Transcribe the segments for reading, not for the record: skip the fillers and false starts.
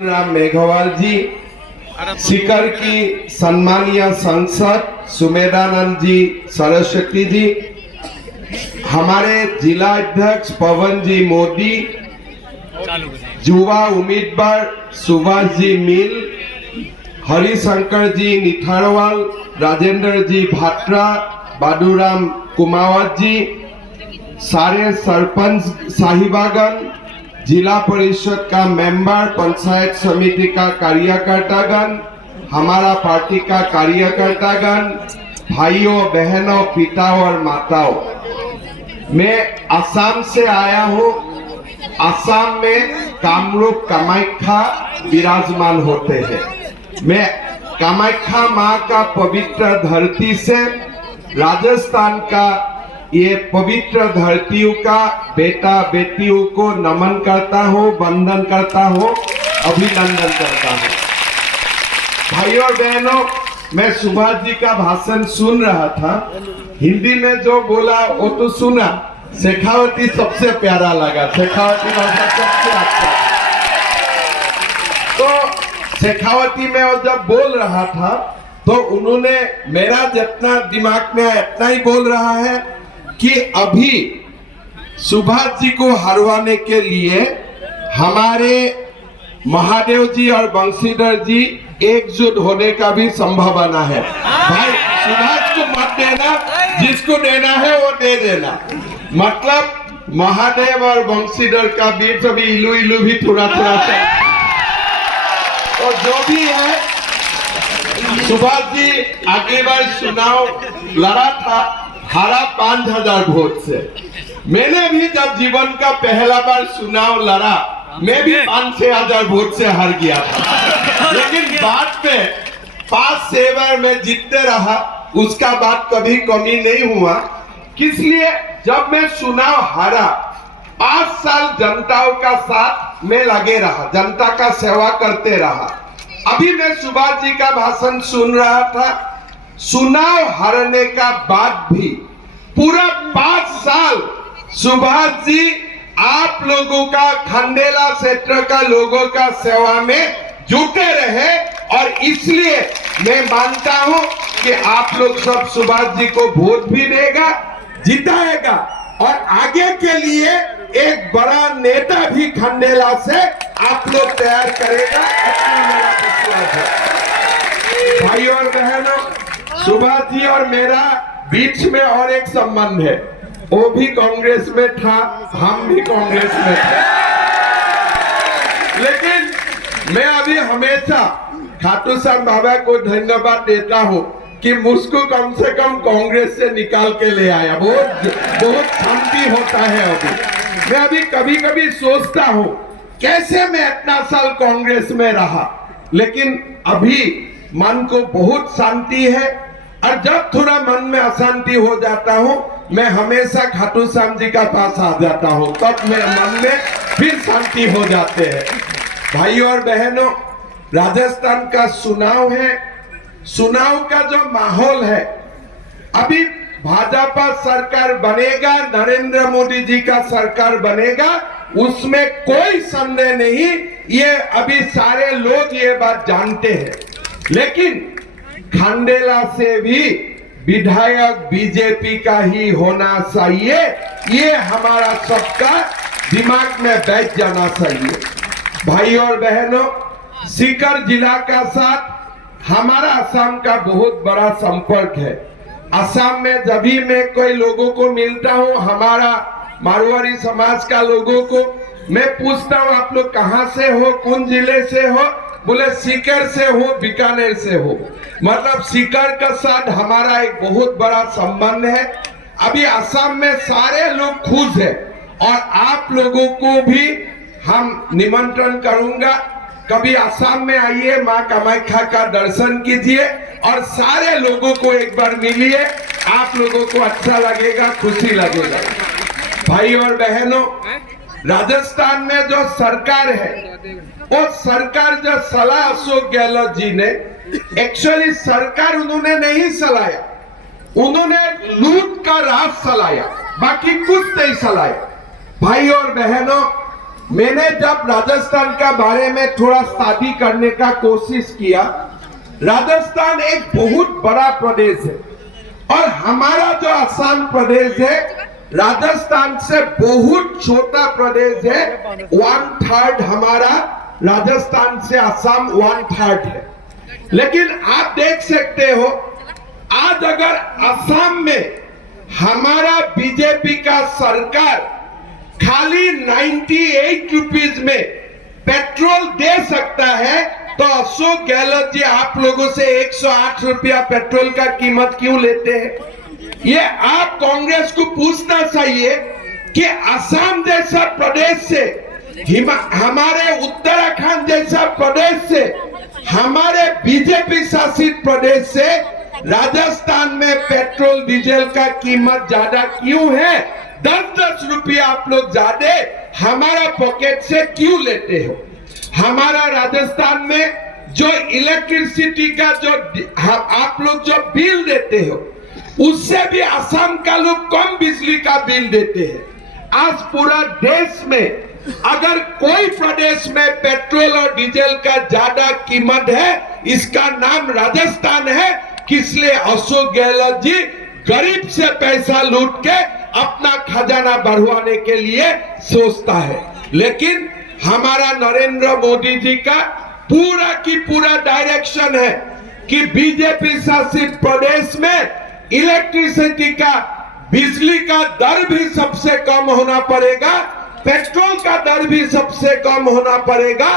राम मेघवाल जी, सीकर की सम्मानीय सांसद सुमेधानंद जी सरस्वती जी, हमारे जिला अध्यक्ष पवन जी मोदी, युवा उम्मीदवार सुभाष जी मिल, हरिशंकर जी निठारवाल, राजेंद्र जी भाट्रा, बाडूराम कुमावत जी, सारे सरपंच साहिबागन, जिला परिषद का मेंबर, पंचायत समिति का कार्यकर्तागण, हमारा पार्टी का कार्यकर्तागण, भाइयों बहनों पिताओं और माताओं, मैं असम से आया हूँ। असम में कामरूप कामाख्या विराजमान होते हैं। मैं कामाख्या माँ का पवित्र धरती से राजस्थान का ये पवित्र धरतियों का बेटा बेटियों को नमन करता हूँ, वंदन करता हूँ, अभिनंदन करता हूँ। भाइयों और बहनों, मैं सुभाष जी का भाषण सुन रहा था। हिंदी में जो बोला वो तो सुना, शेखावती सबसे प्यारा लगा। शेखावती भाषा सबसे अच्छा। तो शेखावती में वो जब बोल रहा था तो उन्होंने मेरा जितना दिमाग में इतना ही बोल रहा है कि अभी सुभाष जी को हरवाने के लिए हमारे महादेव जी और बंशीधर जी एकजुट होने का भी संभावना है। भाई सुभाष को मत देना, जिसको देना है वो दे देना। मतलब महादेव और बंशीधर का बीच अभी इलू इलू भी थोड़ा थोड़ा सा, और जो भी है, सुभाष जी अगली बार चुनाव लड़ा था, हारा 5000 वोट से। मैंने भी जब जीवन का पहला बार चुनाव लड़ा, मैं भी 5-6 वोट से हार गया था। लेकिन बाद में 5-6 बार मैं जीतते रहा, उसका बाद कभी कमी नहीं हुआ। किस लिए? जब मैं चुनाव हारा, 5 साल जनताओं का साथ में लगे रहा, जनता का सेवा करते रहा। अभी मैं सुभाष जी का भाषण सुन रहा था। चुनाव हारने का बाद भी पूरा 5 साल सुभाष जी आप लोगों का, खंडेला क्षेत्र का लोगों का सेवा में जुटे रहे, और इसलिए मैं मानता हूं कि आप लोग सब सुभाष जी को वोट भी देगा, जिताएगा, और आगे के लिए एक बड़ा नेता भी खंडेला से आप लोग तैयार करेगा, ऐसा मेरा विश्वास है। भाइयों और बहनों, सुभाष जी और मेरा बीच में और एक संबंध है। वो भी कांग्रेस में था, हम भी कांग्रेस में थे। लेकिन मैं अभी हमेशा खाटू श्याम बाबा को धन्यवाद देता हूँ कि मुझको कम से कम कांग्रेस से निकाल के ले आया। बहुत शांति होता है। अभी मैं अभी कभी कभी सोचता हूँ कैसे मैं इतना साल कांग्रेस में रहा, लेकिन अभी मन को बहुत शांति है। और जब थोड़ा मन में अशांति हो जाता हूँ, मैं हमेशा खाटू श्याम जी का पास आ जाता हूँ, तब मेरे मन में फिर शांति हो जाते हैं। भाइयों और बहनों, राजस्थान का चुनाव है। चुनाव का जो माहौल है, अभी भाजपा सरकार बनेगा, नरेंद्र मोदी जी का सरकार बनेगा, उसमें कोई संदेह नहीं। ये अभी सारे लोग ये बात जानते हैं। लेकिन खंडेला से भी विधायक बीजेपी का ही होना चाहिए, ये हमारा सबका दिमाग में बैठ जाना चाहिए। भाइयों और बहनों, सीकर जिला का साथ हमारा असम का बहुत बड़ा संपर्क है। असम में जब भी मैं कोई लोगों को मिलता हूँ, हमारा मारवाड़ी समाज का लोगों को मैं पूछता हूँ, आप लोग कहाँ से हो, कौन जिले से हो? बोले सीकर से हो, बीकानेर से हो। मतलब सीकर का साथ हमारा एक बहुत बड़ा संबंध है। अभी असम में सारे लोग खुश हैं, और आप लोगों को भी हम निमंत्रण करूंगा, कभी असम में आइए, माँ कामाख्या का दर्शन कीजिए और सारे लोगों को एक बार मिलिए। आप लोगों को अच्छा लगेगा, खुशी लगेगा। भाई और बहनों, राजस्थान में जो सरकार है, वो सरकार जो सलाह अशोक गहलोत जी ने, एक्चुअली सरकार उन्होंने नहीं चलाया, उन्होंने लूट का राज चलाया, बाकी कुछ नहीं चलाया। भाई और बहनों, मैंने जब राजस्थान का बारे में थोड़ा स्टडी करने का कोशिश किया, राजस्थान एक बहुत बड़ा प्रदेश है और हमारा जो असम प्रदेश है राजस्थान से बहुत छोटा प्रदेश है। 1/3 हमारा राजस्थान से असम 1/3 है। लेकिन आप देख सकते हो आज अगर असम में हमारा बीजेपी का सरकार खाली 98 रुपीज में पेट्रोल दे सकता है तो अशोक गहलोत जी आप लोगों से 108 रुपया पेट्रोल का कीमत क्यों लेते हैं? ये आप कांग्रेस को पूछना चाहिए कि असम जैसा प्रदेश से, हमारे उत्तराखंड जैसा प्रदेश से, हमारे बीजेपी शासित प्रदेश से राजस्थान में पेट्रोल डीजल का कीमत ज्यादा क्यों है? 10-10 रुपया आप लोग ज्यादा हमारा पॉकेट से क्यों लेते हो? हमारा राजस्थान में जो इलेक्ट्रिसिटी का जो आप लोग जो बिल देते हो उससे भी असम का लोग कम बिजली का बिल देते हैं। आज पूरा देश में अगर कोई प्रदेश में पेट्रोल और डीजल का ज्यादा कीमत है, इसका नाम राजस्थान है। किसलिए? अशोक गहलोत जी गरीब से पैसा लूट के अपना खजाना बढ़वाने के लिए सोचता है। लेकिन हमारा नरेंद्र मोदी जी का पूरा की पूरा डायरेक्शन है कि बीजेपी शासित प्रदेश में इलेक्ट्रिसिटी का, बिजली का दर भी सबसे कम होना पड़ेगा, पेट्रोल का दर भी सबसे कम होना पड़ेगा,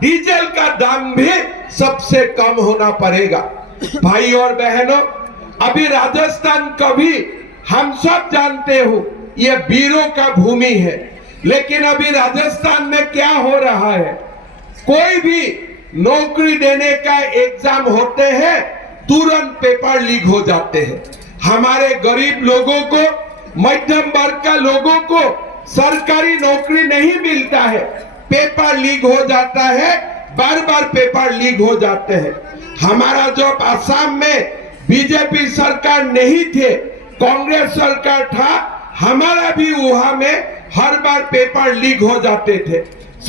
डीजल का दाम भी सबसे कम होना पड़ेगा। भाई और बहनों, अभी राजस्थान कभी हम सब जानते हो ये वीरों का भूमि है, लेकिन अभी राजस्थान में क्या हो रहा है? कोई भी नौकरी देने का एग्जाम होते हैं तुरंत पेपर लीक हो जाते हैं। हमारे गरीब लोगों को, मध्यम वर्ग का लोगों को सरकारी नौकरी नहीं मिलता है, पेपर लीक हो जाता है, बार बार पेपर लीक हो जाते हैं। हमारा जो असम में बीजेपी सरकार नहीं थे, कांग्रेस सरकार था, हमारा भी वहां में हर बार पेपर लीक हो जाते थे।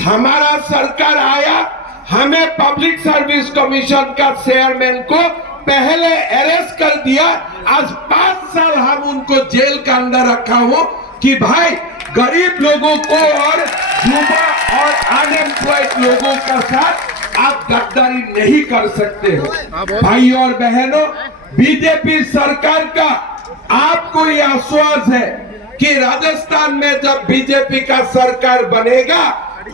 हमारा सरकार आया, हमें पब्लिक सर्विस कमीशन का चेयरमैन को पहले अरेस्ट कर दिया। आज 5 साल हम उनको जेल के अंदर रखा हो कि भाई गरीब लोगों को और युवा और अनएम्प्लॉयड लोगों का साथ आप गद्दारी नहीं कर सकते हो। भाई और बहनों, बीजेपी सरकार का आपको यह आश्वास है कि राजस्थान में जब बीजेपी का सरकार बनेगा,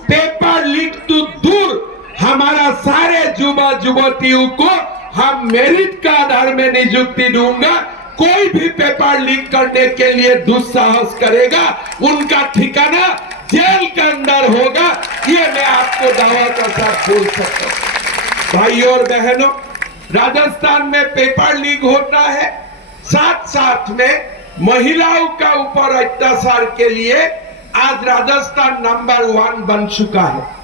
पेपर लीक तो दूर, हमारा सारे युवा युवतियों को हम मेरिट का आधार में नियुक्ति दूंगा। कोई भी पेपर लीक करने के लिए दुस्साहस करेगा, उनका ठिकाना जेल के अंदर होगा। ये मैं आपको दावा के साथ बोल सकता हूँ। भाई और बहनों, राजस्थान में पेपर लीक होता है, साथ साथ में महिलाओं का ऊपर अत्याचार के लिए आज राजस्थान नंबर 1 बन चुका है।